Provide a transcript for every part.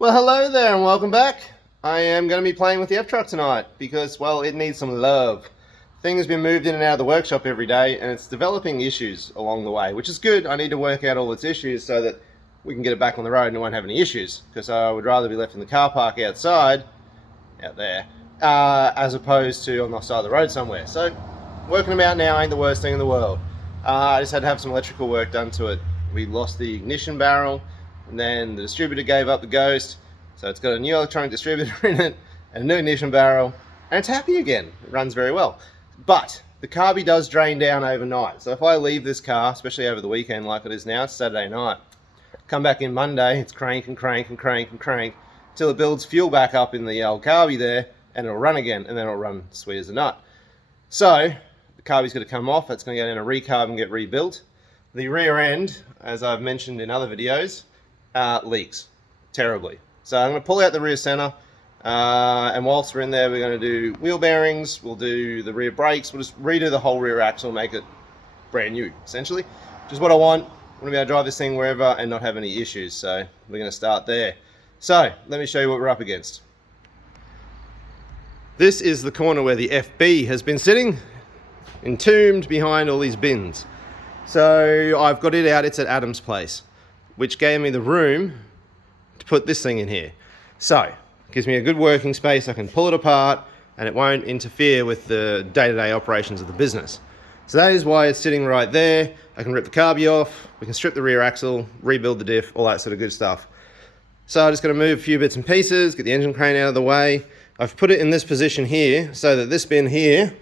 Well, hello there and welcome back. I am going to be playing with the F-Truck tonight because, well, it needs some love. Thing has been moved in and out of the workshop every day and it's developing issues along the way, which is good. I need to work out all its issues so that we can get it back on the road and it won't have any issues, because I would rather be left in the car park outside, out there, as opposed to on the side of the road somewhere. So, working them out now ain't the worst thing in the world. I just had to have some electrical work done to it. We lost the ignition barrel, and then the distributor gave up the ghost, so it's got a new electronic distributor in it and a new ignition barrel, and it's happy again. It runs very well. But the carby does drain down overnight, so if I leave this car, especially over the weekend like it is now, it's Saturday night, come back in Monday, it's crank and crank and crank and crank till it builds fuel back up in the old carby there, and it'll run again, and then it'll run sweet as a nut. So the carby's going to come off, it's going to go down a recarb and get rebuilt. The rear end, as I've mentioned in other videos, leaks terribly. So I'm going to pull out the rear center, and whilst we're in there, we're going to do wheel bearings, we'll do the rear brakes, we'll just redo the whole rear axle, make it brand new, essentially, which is what I want. I want to be able to drive this thing wherever and not have any issues, so we're going to start there. So, let me show you what we're up against. This is the corner where the FB has been sitting, entombed behind all these bins. So, I've got it out, it's at Adam's place, which gave me the room to put this thing in here. So, it gives me a good working space, I can pull it apart, and it won't interfere with the day-to-day operations of the business. So that is why it's sitting right there. I can rip the carby off, we can strip the rear axle, rebuild the diff, all that sort of good stuff. So I'm just going to move a few bits and pieces, get the engine crane out of the way. I've put it in this position here so that this bin here,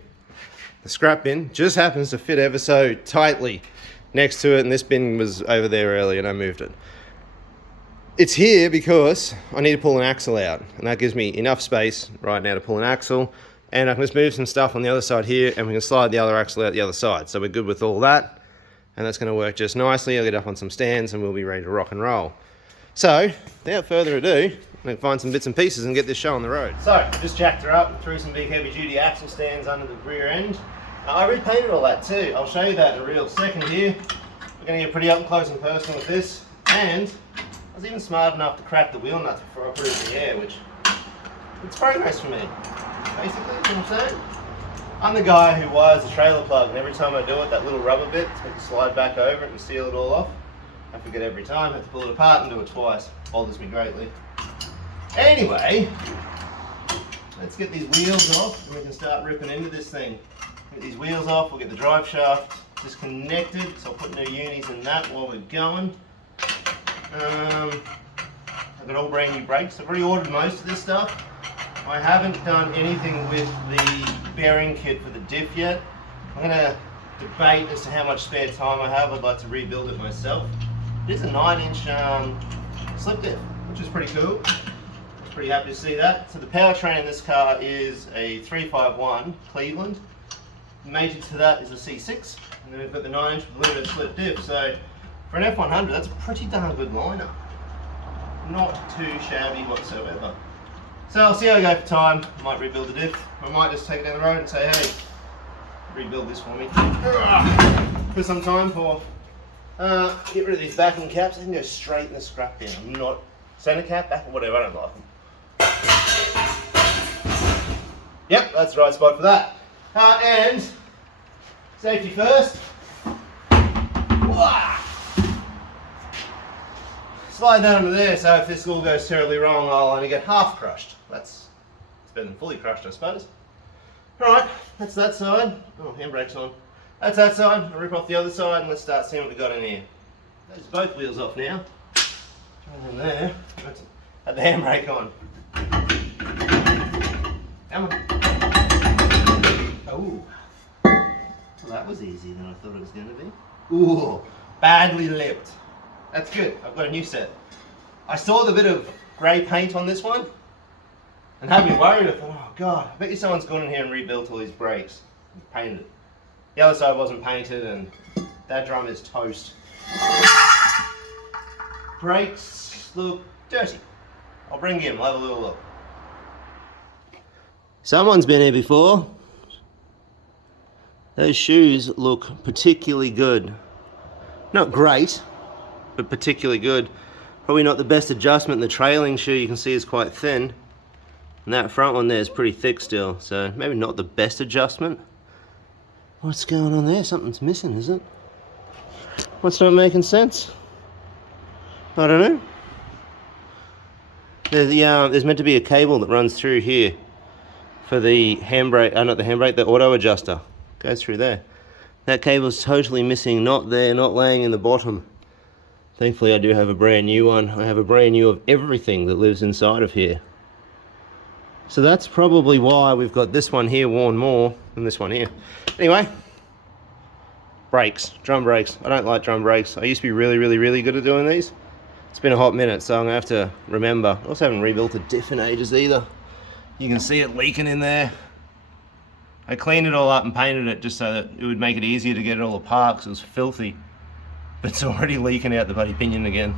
the scrap bin, just happens to fit ever so tightly next to it, and this bin was over there earlier and I moved it. It's here because I need to pull an axle out, and that gives me enough space right now to pull an axle, and I can just move some stuff on the other side here and we can slide the other axle out the other side. So we're good with all that, and that's going to work just nicely. I'll get up on some stands and we'll be ready to rock and roll. So without further ado, I'm going to find some bits and pieces and get this show on the road. So just jacked her up and threw some big heavy duty axle stands under the rear end. I repainted all that too. I'll show you that in a real second here. We're going to get pretty up close and personal with this, and I was even smart enough to crack the wheel nuts before I put it in the air, which it's progress for me. Basically, you know what I'm saying? I'm the guy who wires the trailer plug, and every time I do it, that little rubber bit, I have to slide back over it and seal it all off. I forget every time, I have to pull it apart and do it twice. Bothers me greatly. Anyway, let's get these wheels off and we can start ripping into this thing. Get these wheels off, we'll get the drive shaft disconnected, so I'll put new unis in that while we're going. I've got all brand new brakes. I've already ordered most of this stuff. I haven't done anything with the bearing kit for the diff yet. I'm going to debate as to how much spare time I have. I'd like to rebuild it myself. It is a 9-inch slip diff, which is pretty cool. I was pretty happy to see that. So the powertrain in this car is a 351 Cleveland. Mated to that is a C6, and then we've got the 9-inch limited slip diff. So for an F100, that's a pretty darn good lineup. Not too shabby whatsoever. So I'll see how I go for time. I might rebuild the diff. I might just take it down the road and say, hey, rebuild this for me. For some time for get rid of these backing caps. I can go straight in the scrap bin. I'm not center cap, back or whatever, I don't like them. Yep, that's the right spot for that. And safety first. Slide that under there, so if this all goes terribly wrong, I'll only get half crushed. It's better than fully crushed, I suppose. Alright, that's that side. Oh, handbrake's on. That's that side. I'll rip off the other side and let's start seeing what we got in here. There's both wheels off now. Try them there. Had the handbrake on. Come on. Oh. Well, that was easier than I thought it was going to be. Ooh, badly lipped. That's good. I've got a new set. I saw the bit of grey paint on this one and had me worried. I thought, oh god, I bet you someone's gone in here and rebuilt all these brakes and painted it. The other side wasn't painted and that drum is toast. Brakes look dirty. I'll bring him, we'll have a little look. Someone's been here before. Those shoes look particularly good. Not great, but particularly good. Probably not the best adjustment. The trailing shoe you can see is quite thin. And that front one there is pretty thick still, so maybe not the best adjustment. What's going on there? Something's missing, is it? What's not making sense? I don't know. There's meant to be a cable that runs through here for the handbrake, not the handbrake, the auto adjuster. Goes through there. That cable's totally missing, not there, not laying in the bottom. Thankfully I do have a brand new one. I have a brand new of everything that lives inside of here. So that's probably why we've got this one here worn more than this one here. Anyway, brakes, drum brakes. I don't like drum brakes. I used to be really good at doing these. It's been a hot minute, so I'm gonna have to remember. I also haven't rebuilt a diff in ages either. You can see it leaking in there. I cleaned it all up and painted it just so that it would make it easier to get it all apart because it was filthy. But it's already leaking out the bloody pinion again.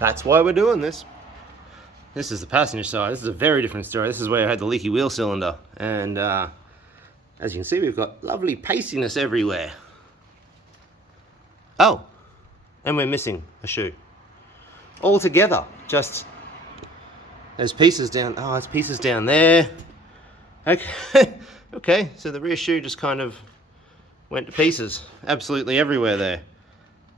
That's why we're doing this. This is the passenger side. This is a very different story. This is where I had the leaky wheel cylinder. And as you can see, we've got lovely pastiness everywhere. Oh, and we're missing a shoe. All together, just there's pieces down. Oh, there's pieces down there. Okay, okay. So the rear shoe just kind of went to pieces, absolutely everywhere there.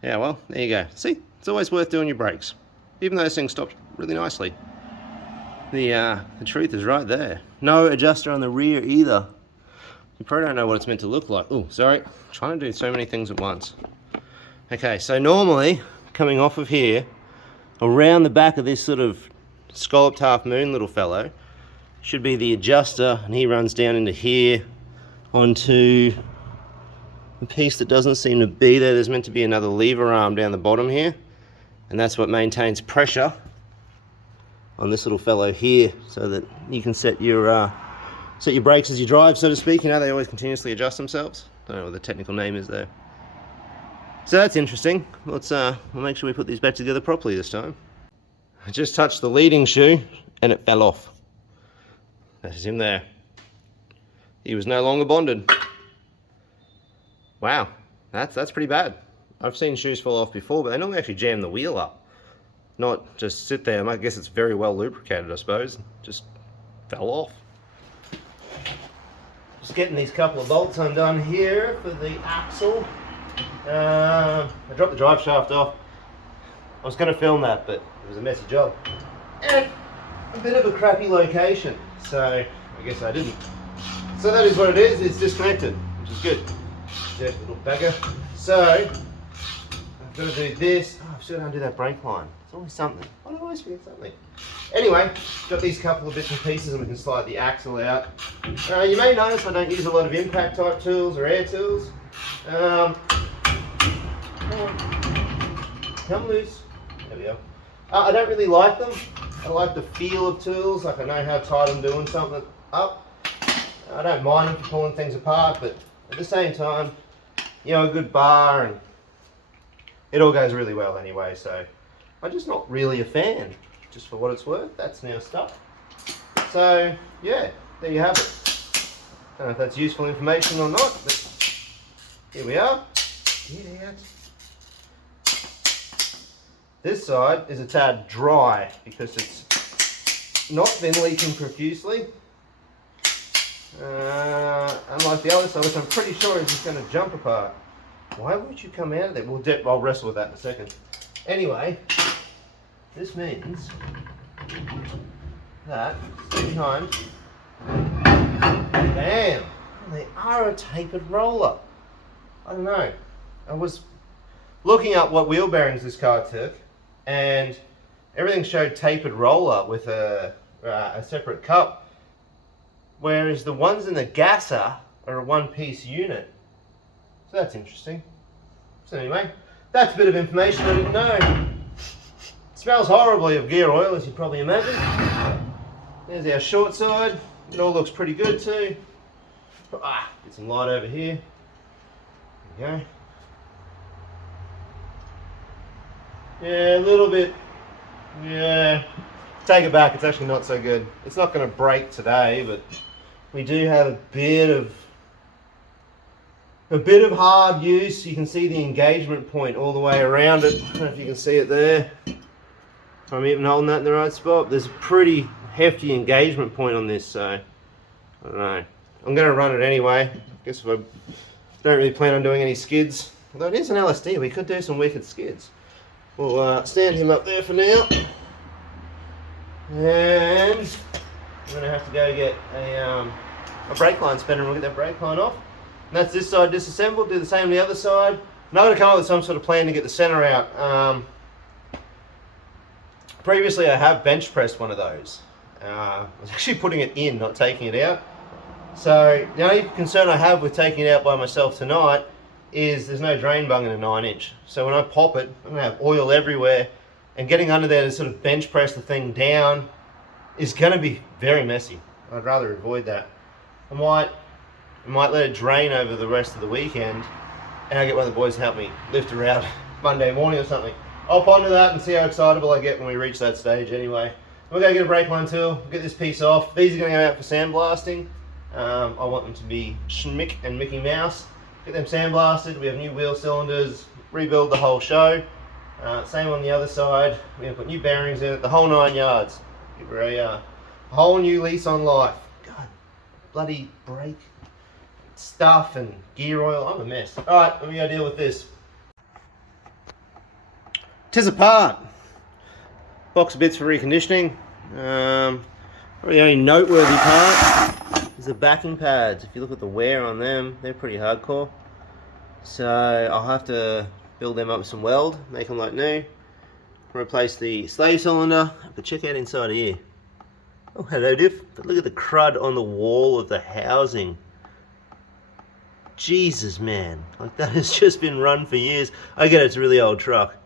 Yeah, well, there you go. See, it's always worth doing your brakes, even though this thing stopped really nicely. The truth is right there. No adjuster on the rear either. You probably don't know what it's meant to look like. Oh, sorry, I'm trying to do so many things at once. Okay, so normally coming off of here, around the back of this sort of scalloped half moon little fellow, should be the adjuster, and he runs down into here onto the piece that doesn't seem to be there. There's meant to be another lever arm down the bottom here, and that's what maintains pressure on this little fellow here, so that you can set your brakes as you drive, so to speak. You know, they always continuously adjust themselves. Don't know what the technical name is there. So that's interesting. Let's we'll make sure we put these back together properly this time. I just touched the leading shoe and it fell off. That is him there. He was no longer bonded. Wow, that's pretty bad. I've seen shoes fall off before, but they normally actually jam the wheel up, not just sit there. I guess it's very well lubricated, I suppose. Just fell off. Just getting these couple of bolts undone here for the axle. I dropped the drive shaft off. I was going to film that, but it was a messy job. And a bit of a crappy location, so I guess I didn't. So that is what it is. It's disconnected, which is good. Dirty little bagger. So I've got to do this. Oh, I've still got to undo that brake line. It's always something. I always forget something. Anyway, got these couple of bits and pieces, and we can slide the axle out. You may notice I don't use a lot of impact type tools or air tools. Come loose. There we go. I don't really like them. I like the feel of tools, like I know how tight I'm doing something up. I don't mind them for pulling things apart, but at the same time, you know, a good bar, and it all goes really well anyway, so I'm just not really a fan, just for what it's worth. That's now stuck. So, yeah, there you have it. Don't know if that's useful information or not, but here we are. This side is a tad dry because it's not been leaking profusely. Unlike the other side, which I'm pretty sure is just going to jump apart. Why would you come out of there? I'll wrestle with that in a second. Anyway, this means that, stay behind, bam, they are a tapered roller. I don't know. I was looking up what wheel bearings this car took, and everything showed tapered roller with a separate cup, whereas the ones in the gasser are a one-piece unit. So that's interesting. So anyway, that's a bit of information I didn't know. It smells horribly of gear oil, as you probably imagine. There's our short side. It all looks pretty good too. Get some light over here. There we go. Yeah, a little bit. Yeah, take it back. It's actually not so good. It's not going to break today, but we do have a bit of hard use. You can see the engagement point all the way around it. I don't know if you can see it there. if I'm even holding that in the right spot. There's a pretty hefty engagement point on this, so I don't know. I'm going to run it anyway. I guess if I don't really plan on doing any skids. Although it is an LSD, we could do some wicked skids. We'll stand him up there for now. And I'm going to have to go get a brake line spinner and we'll get that brake line off. And that's this side disassembled, do the same on the other side. And I'm going to come up with some sort of plan to get the center out. Previously I have bench pressed one of those. I was actually putting it in, not taking it out. So the only concern I have with taking it out by myself tonight is there's no drain bung in a 9-inch. So when I pop it, I'm going to have oil everywhere, and getting under there to sort of bench press the thing down is going to be very messy. I'd rather avoid that. I might let it drain over the rest of the weekend, and I'll get one of the boys to help me lift her out Monday morning or something. I'll ponder that and see how excitable I get when we reach that stage anyway. We'll go get a brake line tool, get this piece off. These are going to go out for sandblasting. I want them to be Schmick and Mickey Mouse. Get them sandblasted. We have new wheel cylinders, rebuild the whole show. Same on the other side. We're going to put new bearings in it, the whole 9 yards. Give her a whole new lease on life. God, bloody brake stuff and gear oil. I'm a mess. Alright, let me go deal with this. Tis apart. Box of bits for reconditioning. Probably the only noteworthy part is the backing pads. If you look at the wear on them, they're pretty hardcore. So I'll have to build them up with some weld, make them like new. Replace the slave cylinder. But check out inside here. Oh, hello diff. But look at the crud on the wall of the housing. Jesus, man. Like, that has just been run for years. I get it's a really old truck.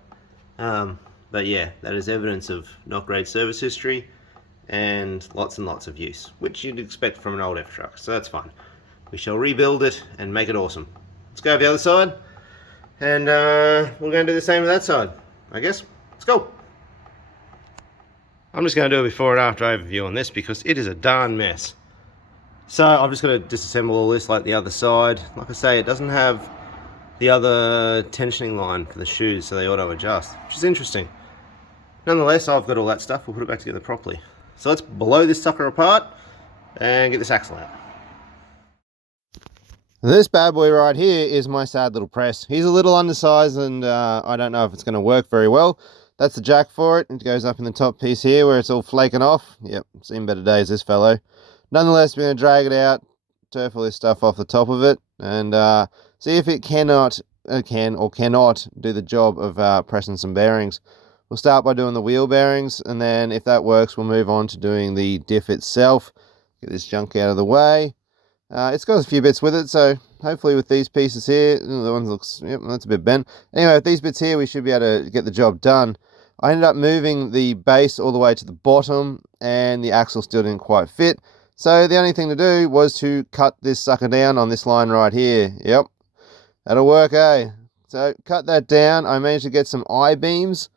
But yeah, that is evidence of not great service history and lots of use, which you'd expect from an old F truck, so that's fine. We shall rebuild it and make it awesome. Let's go to the other side, and we're going to do the same with that side, I guess. Let's go. I'm just going to do a before and after overview on this because it is a darn mess. So I'm just going to disassemble all this like the other side. Like I say, it doesn't have the other tensioning line for the shoes, so they auto adjust, which is interesting. Nonetheless, I've got all that stuff. We'll put it back together properly. So let's blow this sucker apart and get this axle out. This bad boy right here is my sad little press. He's a little undersized and I don't know if it's going to work very well. That's the jack for it. It goes up in the top piece here where it's all flaking off. Yep, seen better days, this fellow. Nonetheless, we're going to drag it out, turf all this stuff off the top of it, and see if it can or cannot do the job of pressing some bearings. We'll start by doing the wheel bearings, and then if that works, we'll move on to doing the diff itself. Get this junk out of the way. It's got a few bits with it, so hopefully with these pieces here, the one looks, yep, that's a bit bent. Anyway, with these bits here, we should be able to get the job done. I ended up moving the base all the way to the bottom, and the axle still didn't quite fit. So the only thing to do was to cut this sucker down on this line right here. Yep, that'll work, eh? So cut that down. I managed to get some I-beams.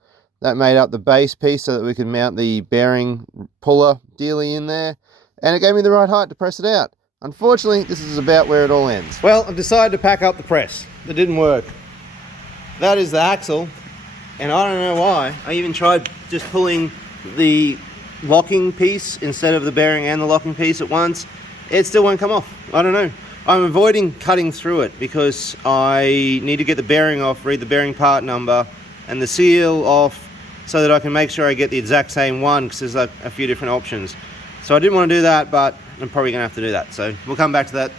That made up the base piece so that we could mount the bearing puller dealy in there. And it gave me the right height to press it out. Unfortunately, this is about where it all ends. Well, I've decided to pack up the press. It didn't work. That is the axle. And I don't know why. I even tried just pulling the locking piece instead of the bearing and the locking piece at once. It still won't come off. I don't know. I'm avoiding cutting through it because I need to get the bearing off, read the bearing part number and the seal off so that I can make sure I get the exact same one, because there's like a few different options. So I didn't want to do that, but I'm probably gonna have to do that. So we'll come back to that.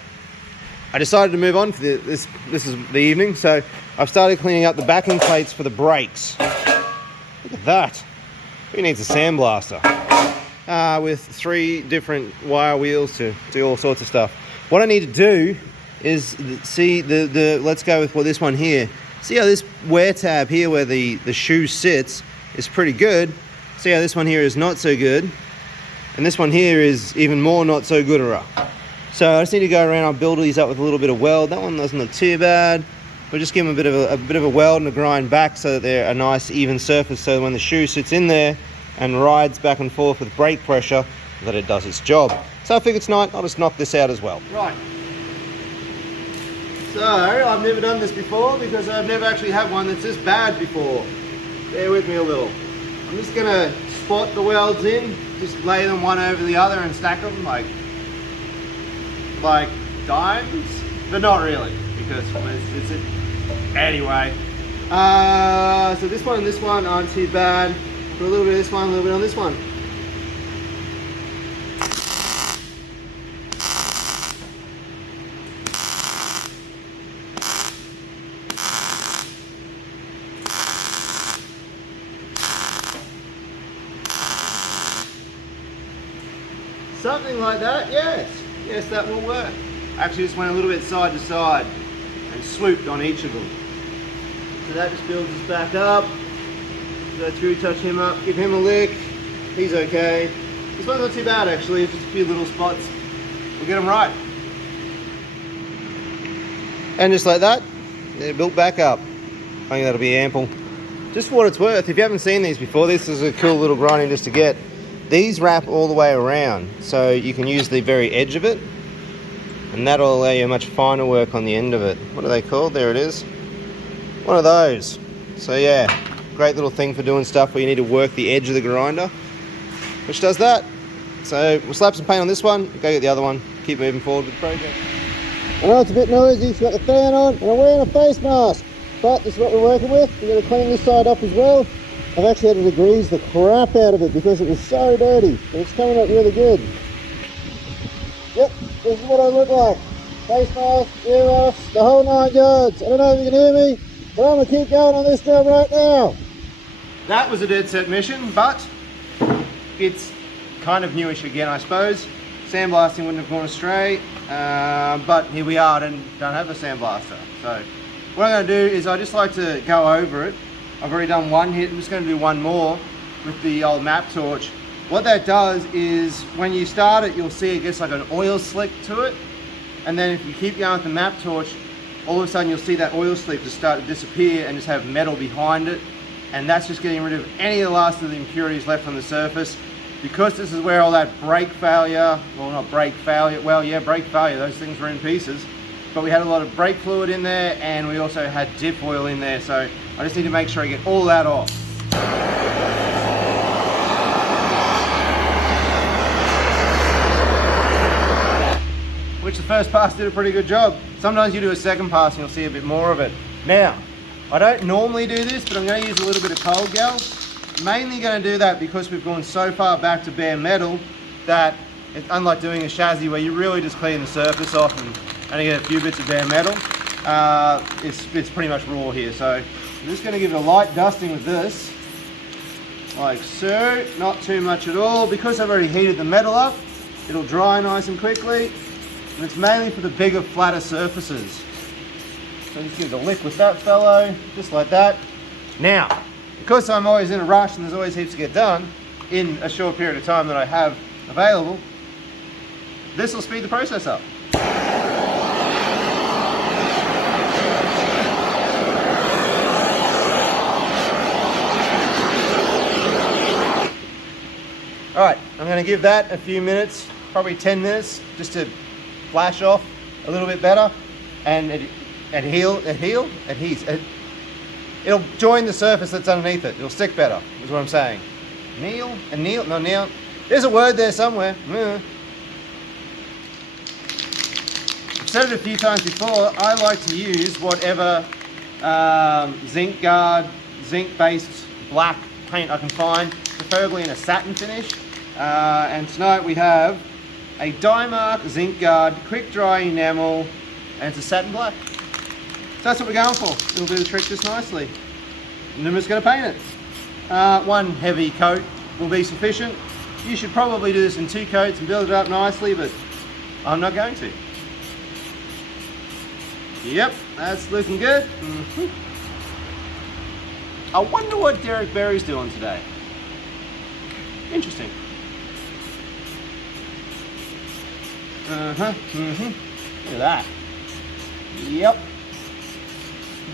I decided to move on for this is the evening, so I've started cleaning up the backing plates for the brakes. Look at that. Who needs a sandblaster? With 3 different wire wheels to do all sorts of stuff. What I need to do is see let's go with this one here. See how this wear tab here where the shoe sits is pretty good. See how this one here is not so good. And this one here is even more not so good. So I just need to go around, I'll build these up with a little bit of weld. That one doesn't look too bad. We'll just give them a bit of a weld and a grind back so that they're a nice even surface, so when the shoe sits in there and rides back and forth with brake pressure, that it does its job. So I figured tonight I'll just knock this out as well. Right. So I've never done this before because I've never actually had one that's this bad before. Bear with me a little. I'm just gonna spot the welds in, just lay them one over the other and stack them like diamonds, but not really, because anyway. So this one and this one aren't too bad. Put a little bit of this one, a little bit on this one. Something like that, yes. Yes, that will work. Actually just went a little bit side to side and swooped on each of them. So that just builds us back up. Go through, touch him up, give him a lick. He's okay. This one's not too bad actually, just a few little spots. We'll get them right. And just like that, they're built back up. I think that'll be ample. Just for what it's worth, if you haven't seen these before, this is a cool little grinding just to get. These wrap all the way around, so you can use the very edge of it, and that'll allow you much finer work on the end of it. What are they called? There it is. One of those. So yeah, great little thing for doing stuff where you need to work the edge of the grinder, which does that. So we'll slap some paint on this one, go get the other one, keep moving forward with the project. I know it's a bit noisy, it's got the fan on, and I'm wearing a face mask, but this is what we're working with. We're going to clean this side up as well. I've actually had to degrease the crap out of it because it was so dirty, but it's coming up really good. Yep, this is what I look like. Face mask, ear muffs, the whole 9 yards. I don't know if you can hear me, but I'm going to keep going on this job right now. That was a dead set mission, but it's kind of newish again, I suppose. Sandblasting wouldn't have gone astray, but here we are, and don't have the sandblaster. So what I'm going to do is I just like to go over it. I've already done one hit, I'm just going to do one more with the old map torch. What that does is when you start it, you'll see it gets like an oil slick to it, and then if you keep going with the map torch, all of a sudden you'll see that oil slick just start to disappear and just have metal behind it, and that's just getting rid of any of the last of the impurities left on the surface. Because this is where all that brake failure, well not brake failure, well yeah, brake failure, those things were in pieces, but we had a lot of brake fluid in there, and we also had diff oil in there, so I just need to make sure I get all that off. Which the first pass did a pretty good job. Sometimes you do a second pass and you'll see a bit more of it. Now, I don't normally do this, but I'm going to use a little bit of cold gel. Mainly going to do that because we've gone so far back to bare metal that it's unlike doing a chassis where you really just clean the surface off and only get a few bits of bare metal. It's pretty much raw here, so I'm just going to give it a light dusting with this, like so. Not too much at all, because I've already heated the metal up. It'll dry nice and quickly, and it's mainly for the bigger, flatter surfaces. So just give it a lick with that fellow, just like that. Now, because I'm always in a rush and there's always heaps to get done in a short period of time that I have available, this will speed the process up. Alright, I'm going to give that a few minutes, probably 10 minutes, just to flash off a little bit better, and it'll join the surface that's underneath it. It'll stick better, is what I'm saying. Kneel. There's a word there somewhere. I've said it a few times before, I like to use whatever zinc guard, zinc-based black paint I can find, preferably in a satin finish. And tonight we have a Dymark Zinc Guard Quick Dry Enamel, and it's a satin black. So that's what we're going for. It'll do the trick just nicely. And then we're just going to paint it. One heavy coat will be sufficient. You should probably do this in 2 coats and build it up nicely, but I'm not going to. Yep, that's looking good. I wonder what Derek Berry's doing today. Interesting. Look at that. Yep.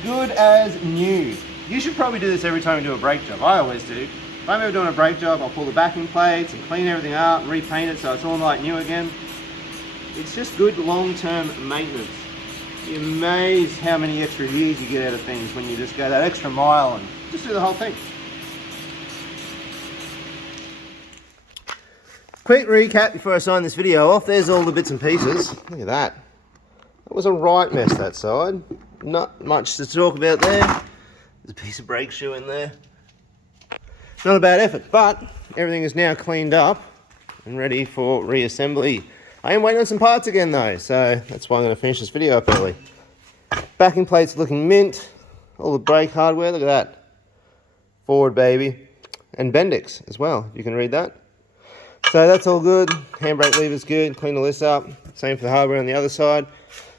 Good as new. You should probably do this every time you do a brake job. I always do. If I'm ever doing a brake job, I'll pull the backing plates and clean everything out and repaint it so it's all like new again. It's just good long-term maintenance. You're amazed how many extra years you get out of things when you just go that extra mile and just do the whole thing. Quick recap before I sign this video off. There's all the bits and pieces. Look at that. That was a right mess, that side. Not much to talk about there. There's a piece of brake shoe in there. Not a bad effort, but everything is now cleaned up and ready for reassembly. I am waiting on some parts again though, so that's why I'm going to finish this video up early. Backing plates looking mint. All the brake hardware, look at that. Forward baby. And Bendix as well, you can read that. So that's all good. Handbrake lever's good, clean all this up. Same for the hardware on the other side.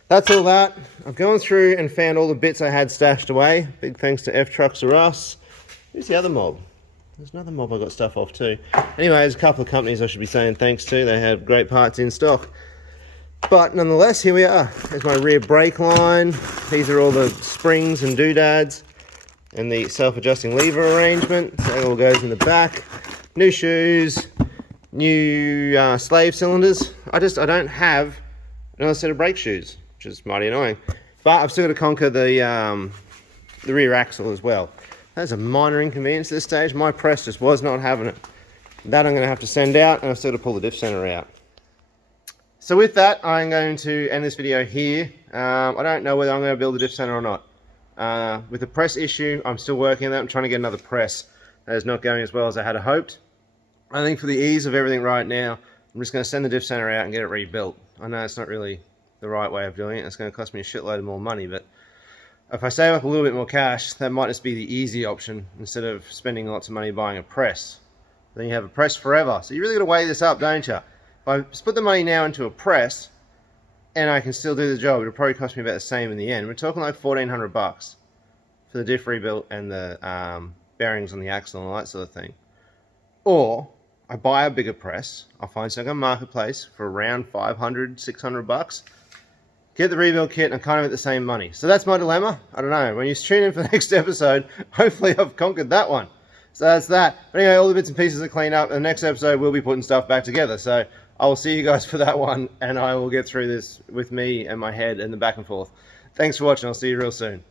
That's all that. I've gone through and found all the bits I had stashed away. Big thanks to F Trucks or Us. Who's the other mob? There's another mob I got stuff off too. Anyway, there's a couple of companies I should be saying thanks to. They have great parts in stock. But nonetheless, here we are. There's my rear brake line. These are all the springs and doodads and the self-adjusting lever arrangement. So it all goes in the back. New shoes, new slave cylinders. I don't have another set of brake shoes, which is mighty annoying. But I've still got to conquer the rear axle as well. That's a minor inconvenience at this stage. My press just was not having it. That I'm going to have to send out, and I've still got to pull the diff center out. So with that, I'm going to end this video here. I don't know whether I'm going to build the diff center or not. With the press issue, I'm still working on that. I'm trying to get another press. That is not going as well as I had hoped. I think for the ease of everything right now, I'm just going to send the diff center out and get it rebuilt. I know it's not really the right way of doing it. It's going to cost me a shitload more money, but if I save up a little bit more cash, that might just be the easy option instead of spending lots of money buying a press. Then you have a press forever. So you really got to weigh this up, don't you? If I put the money now into a press and I can still do the job, it'll probably cost me about the same in the end. We're talking like $1,400 for the diff rebuilt and the bearings on the axle and all that sort of thing. Or I buy a bigger press. I'll find something on Marketplace for around $500, $600. Get the rebuild kit and I'm kind of at the same money. So that's my dilemma. I don't know. When you tune in for the next episode, hopefully I've conquered that one. So that's that. But anyway, all the bits and pieces are cleaned up. And the next episode, we'll be putting stuff back together. So I will see you guys for that one. And I will get through this with me and my head and the back and forth. Thanks for watching. I'll see you real soon.